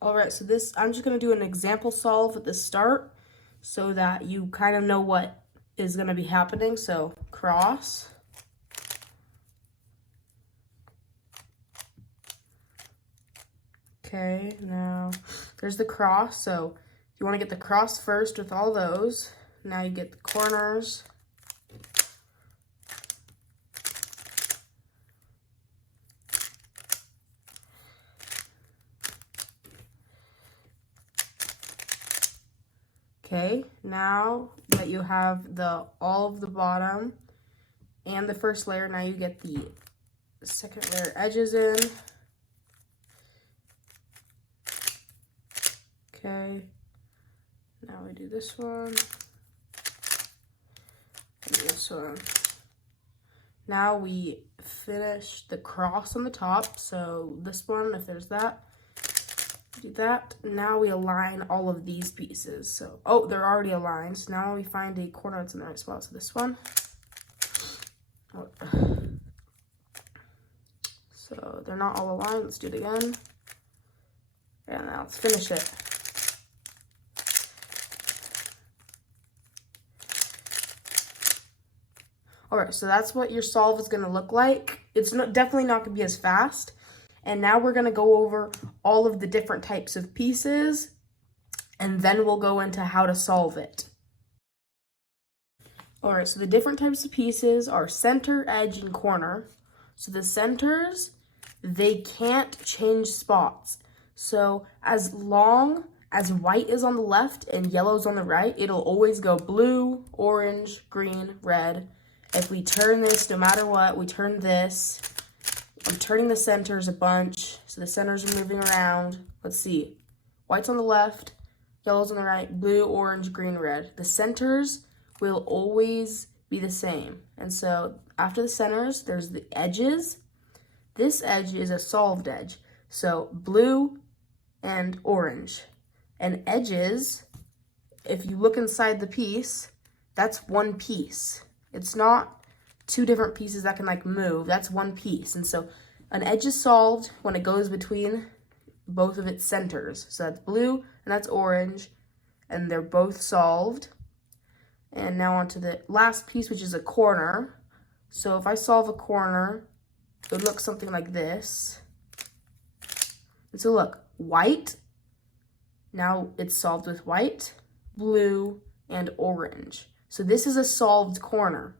All right, so I'm just gonna do an example solve at the start so that you kind of know what is gonna be happening. So cross. Okay, now there's the cross. So you wanna get the cross first with all those. Now you get the corners. Okay, now that you have all of the bottom and the first layer, now you get the second layer edges in. Okay, now we do this one and this one. Now we finish the cross on the top, so this one, if there's that, do that. Now we align all of these pieces. So, oh, they're already aligned. So now we find a corner that's in the right spot. So this one. So they're not all aligned. Let's do it again. And now let's finish it. All right, so that's what your solve is going to look like. It's definitely not going to be as fast. And now we're going to go over all of the different types of pieces, and then we'll go into how to solve it. All right, so the different types of pieces are center, edge, and corner. So the centers, they can't change spots. So as long as white is on the left and yellow is on the right, it'll always go blue, orange, green, red. If we turn this, no matter what, we turn this, I'm turning the centers a bunch, so the centers are moving around. Let's see. White's on the left, yellow's on the right, blue, orange, green, red. The centers will always be the same. And so after the centers, there's the edges. This edge is a solved edge. So blue and orange. And edges, if you look inside the piece, that's one piece. It's not two different pieces that can like move. That's one piece. And so an edge is solved when it goes between both of its centers. So that's blue and that's orange, and they're both solved. And now on to the last piece, which is a corner. So if I solve a corner, it would look something like this. And so look, white, now it's solved with white, blue, and orange. So this is a solved corner.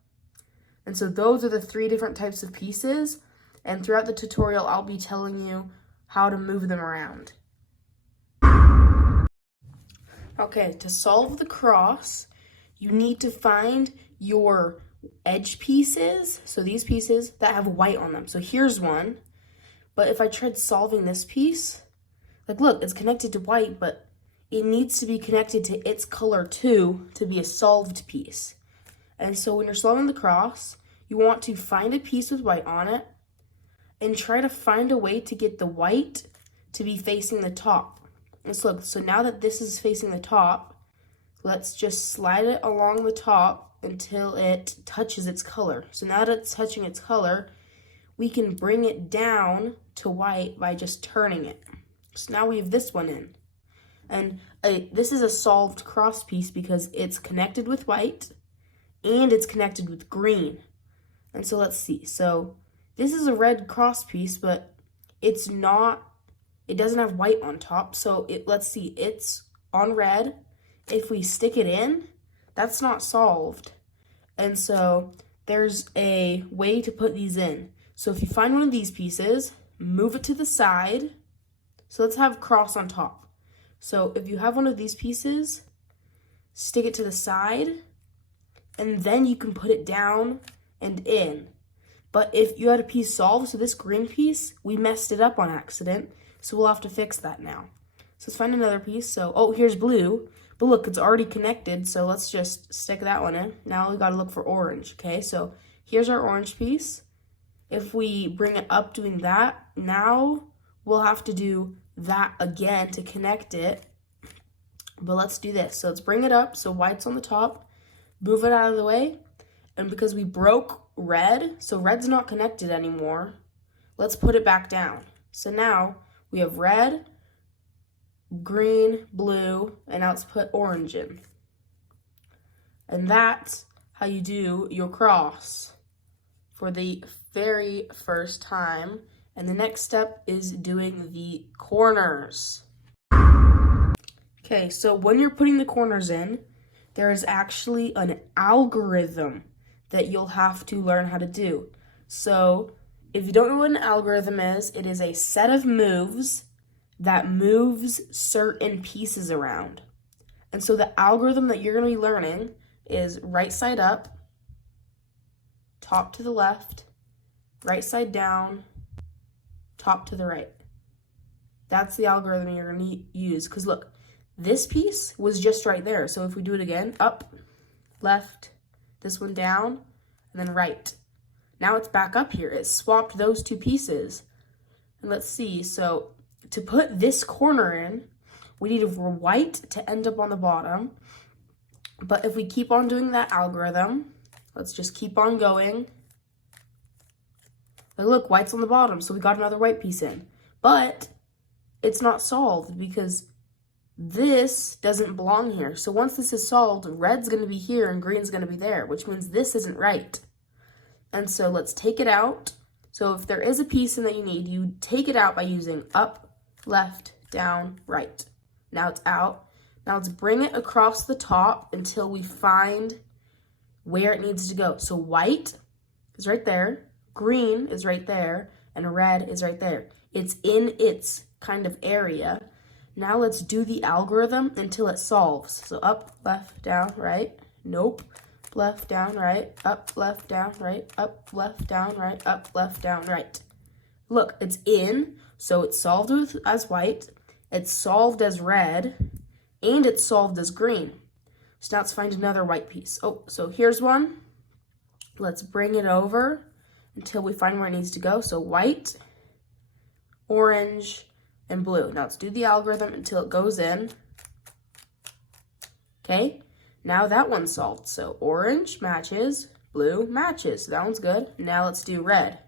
And so those are the three different types of pieces. And throughout the tutorial, I'll be telling you how to move them around. Okay, to solve the cross, you need to find your edge pieces. So these pieces that have white on them. So here's one. But if I tried solving this piece, like look, it's connected to white, but it needs to be connected to its color too to be a solved piece. And so when you're solving the cross, you want to find a piece with white on it and try to find a way to get the white to be facing the top. Let's look. So now that this is facing the top, let's just slide it along the top until it touches its color. So now that it's touching its color, we can bring it down to white by just turning it. So now we have this one in. And this is a solved cross piece because it's connected with white and it's connected with green. And so let's see. So this is a red cross piece, but it doesn't have white on top. So let's see, it's on red. If we stick it in, that's not solved. And so there's a way to put these in. So if you find one of these pieces, move it to the side. So let's have cross on top. So if you have one of these pieces, stick it to the side, and then you can put it down and in. But if you had a piece solved, so this green piece, we messed it up on accident, so we'll have to fix that now. So let's find another piece. So, oh, here's blue, but look, it's already connected, so let's just stick that one in. Now we gotta look for orange, okay? So here's our orange piece. If we bring it up doing that, now we'll have to do that again to connect it. But let's do this. So let's bring it up, so white's on the top, move it out of the way, and because we broke red, so red's not connected anymore, let's put it back down. So now we have red, green, blue, and now let's put orange in. And that's how you do your cross for the very first time. And the next step is doing the corners. Okay, so when you're putting the corners in, there is actually an algorithm that you'll have to learn how to do. So if you don't know what an algorithm is, it is a set of moves that moves certain pieces around. And so the algorithm that you're going to be learning is right side up, top to the left, right side down, top to the right. That's the algorithm you're going to use. Because look, this piece was just right there. So if we do it again, up, left, this one down, and then right. Now it's back up here. It swapped those two pieces. And let's see. So to put this corner in, we need white to end up on the bottom. But if we keep on doing that algorithm, let's just keep on going. Like look, white's on the bottom, so we got another white piece in. But it's not solved because this doesn't belong here. So once this is solved, red's going to be here and green's going to be there, which means this isn't right. And so let's take it out. So if there is a piece in that you need, you take it out by using up, left, down, right. Now it's out. Now let's bring it across the top until we find where it needs to go. So white is right there, green is right there, and red is right there. It's in its kind of area. Now let's do the algorithm until it solves. So up, left, down, right. Nope. Left, down, right. Up, left, down, right. Up, left, down, right. Up, left, down, right. Look, it's in, so it's solved as white. It's solved as red. And it's solved as green. So now let's find another white piece. Oh, so here's one. Let's bring it over until we find where it needs to go. So white, orange, and blue. Now let's do the algorithm until it goes in. Okay, now that one's solved. So orange matches, blue matches. So that one's good. Now let's do red.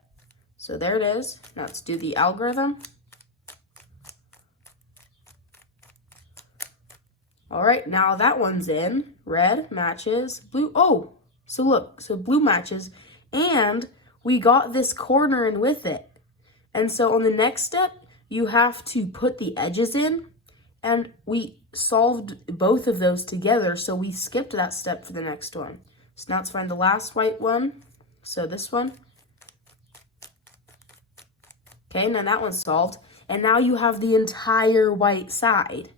So there it is. Now let's do the algorithm. All right, now that one's in. Red matches, blue. Oh, so look, so blue matches, and we got this corner in with it. And so on the next step, you have to put the edges in, and we solved both of those together, so we skipped that step for the next one. So now let's find the last white one. So this one. Okay, now that one's solved, and now you have the entire white side.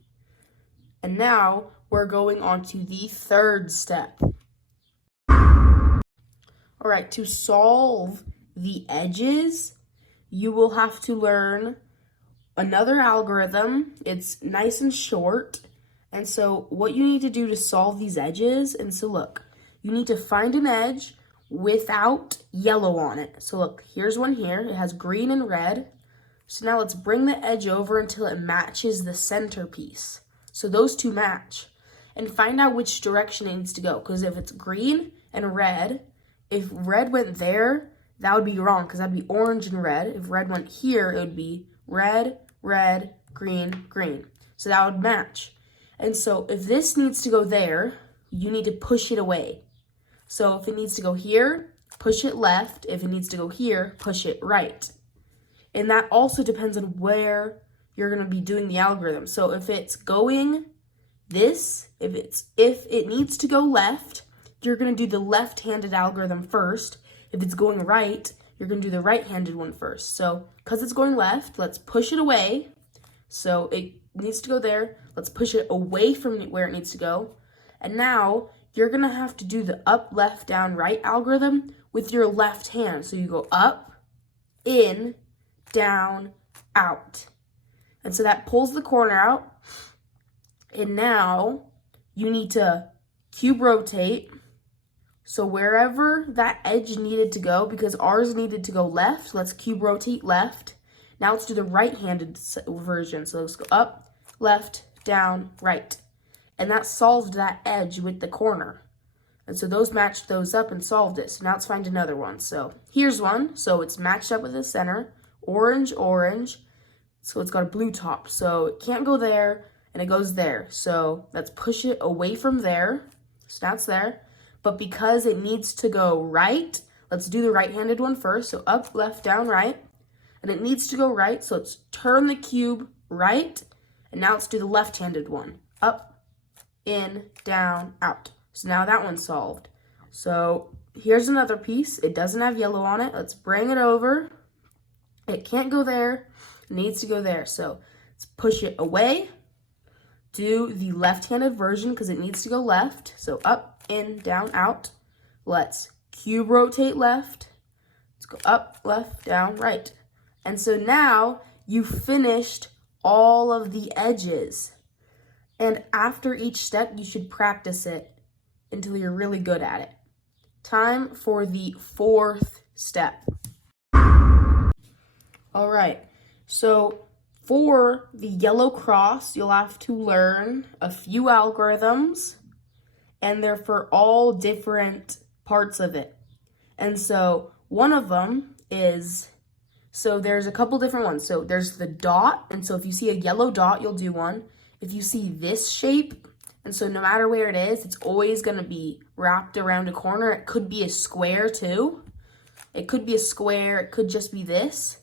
And now we're going on to the third step. All right, to solve the edges, you will have to learn another algorithm. It's nice and short. And so what you need to do to solve these edges, and so look, you need to find an edge without yellow on it. So look, here's one here. It has green and red. So now let's bring the edge over until it matches the center piece. So those two match, and find out which direction it needs to go. Because if it's green and red, if red went there, that would be wrong because that'd be orange and red. If red went here, it would be red, red, green, green. So that would match. And so if this needs to go there, you need to push it away. So if it needs to go here, push it left. If it needs to go here, push it right. And that also depends on where you're going to be doing the algorithm. So if it's going this, if it needs to go left, you're going to do the left-handed algorithm first. If it's going right, you're going to do the right-handed one first. So because it's going left, let's push it away. So it needs to go there. Let's push it away from where it needs to go. And now you're going to have to do the up, left, down, right algorithm with your left hand. So you go up, in, down, out. And so that pulls the corner out. And now you need to cube rotate. So wherever that edge needed to go, because ours needed to go left, let's cube rotate left. Now let's do the right-handed version. So let's go up, left, down, right. And that solved that edge with the corner. And so those matched those up and solved it. So now let's find another one. So here's one. So it's matched up with the center. Orange, orange. So it's got a blue top. So it can't go there and it goes there. So let's push it away from there. So that's there. But because it needs to go right, let's do the right-handed one first. So up, left, down, right. And it needs to go right. So let's turn the cube right. And now let's do the left-handed one. Up, in, down, out. So now that one's solved. So here's another piece. It doesn't have yellow on it. Let's bring it over. It can't go there. It needs to go there. So let's push it away. Do the left-handed version because it needs to go left. So up, in, down, out. Let's cube rotate left. Let's go up, left, down, right. And so now you finished all of the edges. And after each step, you should practice it until you're really good at it. Time for the fourth step. All right, so for the yellow cross, you'll have to learn a few algorithms, and they're for all different parts of it. And so one of them is, so there's a couple different ones. So there's the dot, and so if you see a yellow dot, you'll do one. If you see this shape, and so no matter where it is, it's always gonna be wrapped around a corner. It could be a square too. It could be a square, it could just be this.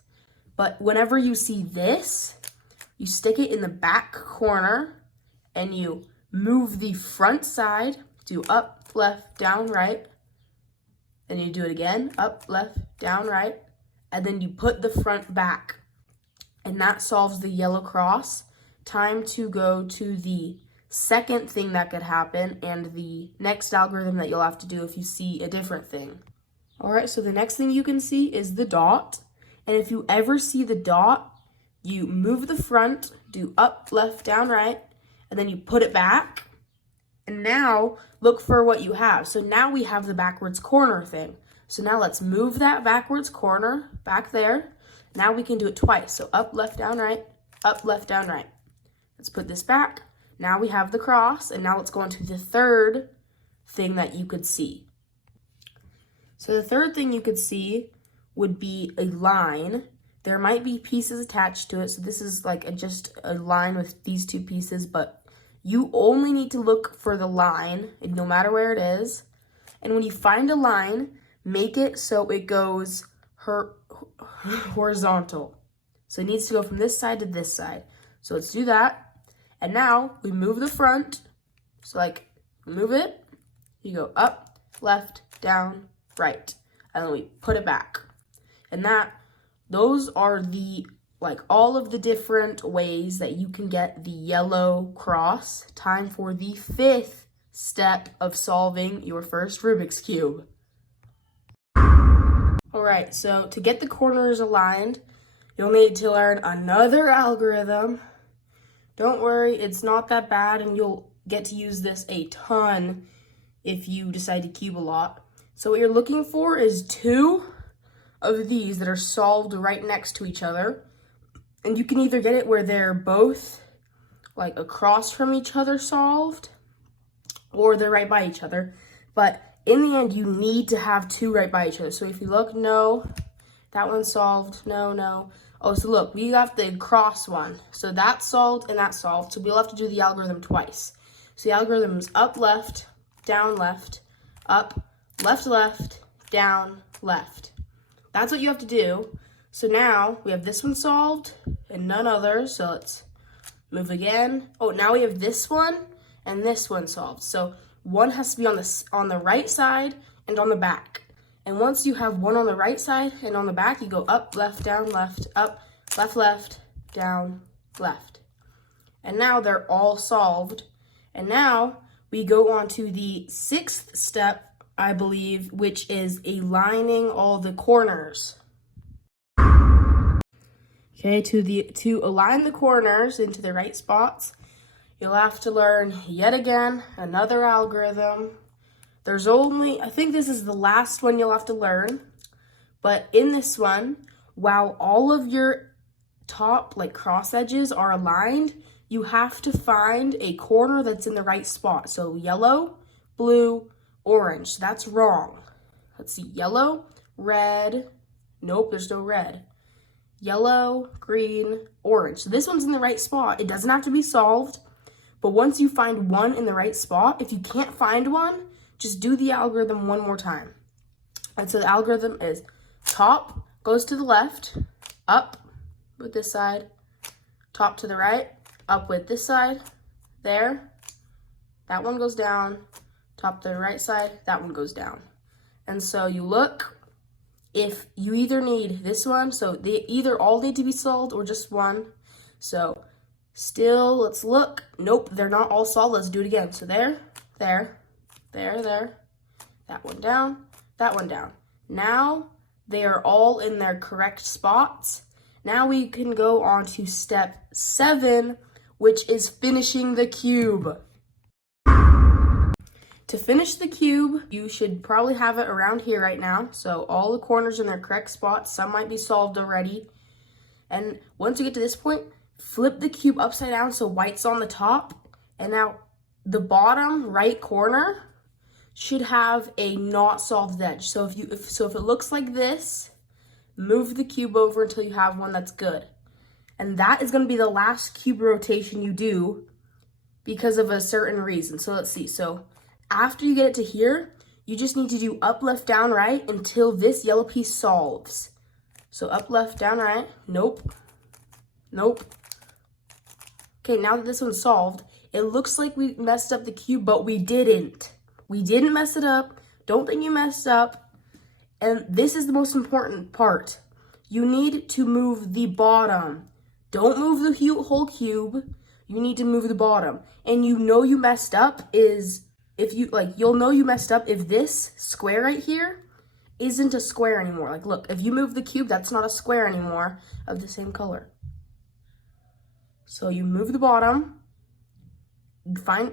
But whenever you see this, you stick it in the back corner and you move the front side, do up, left, down, right. And you do it again, up, left, down, right. And then you put the front back. And that solves the yellow cross. Time to go to the second thing that could happen and the next algorithm that you'll have to do if you see a different thing. All right, so the next thing you can see is the dot. And if you ever see the dot, you move the front, do up, left, down, right, and then you put it back. And now look for what you have. So now we have the backwards corner thing. So now let's move that backwards corner back there. Now we can do it twice. So up, left, down, right, up, left, down, right. Let's put this back. Now we have the cross, and now let's go on to the third thing that you could see. So the third thing you could see would be a line. There might be pieces attached to it. So this is like just a line with these two pieces, but you only need to look for the line, no matter where it is. And when you find a line, make it so it goes horizontal. So it needs to go from this side to this side. So let's do that. And now we move the front. So like move it. You go up, left, down, right. And then we put it back. And those are all of the different ways that you can get the yellow cross. Time for the fifth step of solving your first Rubik's Cube. All right, so to get the corners aligned, you'll need to learn another algorithm. Don't worry, it's not that bad, and you'll get to use this a ton if you decide to cube a lot. So what you're looking for is two of these that are solved right next to each other. And you can either get it where they're both like across from each other solved, or they're right by each other. But in the end, you need to have two right by each other. So if you look, no, that one's solved, no. Oh, so look, we got the cross one. So that's solved and that's solved. So we'll have to do the algorithm twice. So the algorithm is up, left, down, left, up, left, down, left. That's what you have to do. So now we have this one solved and none others. So let's move again. Oh, now we have this one and this one solved. So one has to be on the right side and on the back. And once you have one on the right side and on the back, you go up, left, down, left, up, left, down, left. And now they're all solved. And now we go on to the sixth step, I believe, which is aligning all the corners. Okay, to align the corners into the right spots, you'll have to learn yet again another algorithm. There's I think this is the last one you'll have to learn, but in this one, while all of your top cross edges are aligned, you have to find a corner that's in the right spot. So yellow, blue, orange. So that's wrong. Let's see, yellow, red. Nope, there's no red. yellow, green, orange. So this one's in the right spot. It doesn't have to be solved, but once you find one in the right spot, if you can't find one, just do the algorithm one more time. And so the algorithm is top goes to the left, up with this side, top to the right, up with this side, there, that one goes down, top to the right side, that one goes down. And so you look, if you either need this one, so they either all need to be solved or just one. So still, let's look. Nope, they're not all solved. Let's do it again. So there, there, there, that one down, that one down. Now they are all in their correct spots. Now we can go on to step 7, which is finishing the cube. To finish the cube, you should probably have it around here right now. So all the corners in their correct spots. Some might be solved already. And once you get to this point, flip the cube upside down so white's on the top. And now the bottom right corner should have a not solved edge. So if it looks like this, move the cube over until you have one that's good. And that is going to be the last cube rotation you do because of a certain reason. So let's see. So after you get it to here, you just need to do up, left, down, right until this yellow piece solves. So up, left, down, right. Nope. Nope. Okay, now that this one's solved, it looks like we messed up the cube, but we didn't. We didn't mess it up. Don't think you messed up. And this is the most important part. You need to move the bottom. Don't move the whole cube. You need to move the bottom. And you know you messed up you'll know you messed up if this square right here isn't a square anymore. Like, look, if you move the cube, that's not a square anymore of the same color. So you move the bottom.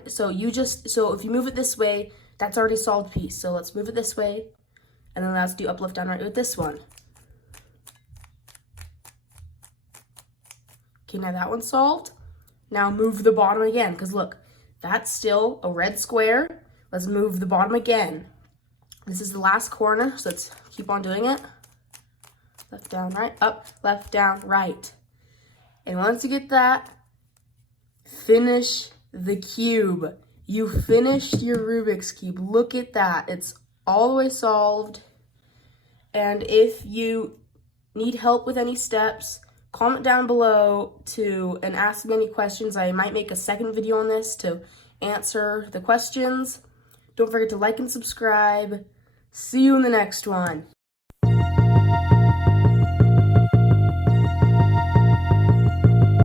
So if you move it this way, that's already solved piece. So let's move it this way. And then let's do up, left, down, right with this one. Okay, now that one's solved. Now move the bottom again, because look, that's still a red square. Let's move the bottom again. This is the last corner, so let's keep on doing it. Left, down, right, up, left, down, right. And once you get that, finish the cube. You finished your Rubik's Cube. Look at that. It's all the way solved. And if you need help with any steps, comment down below and ask me any questions. I might make a second video on this to answer the questions. Don't forget to like and subscribe. See you in the next one.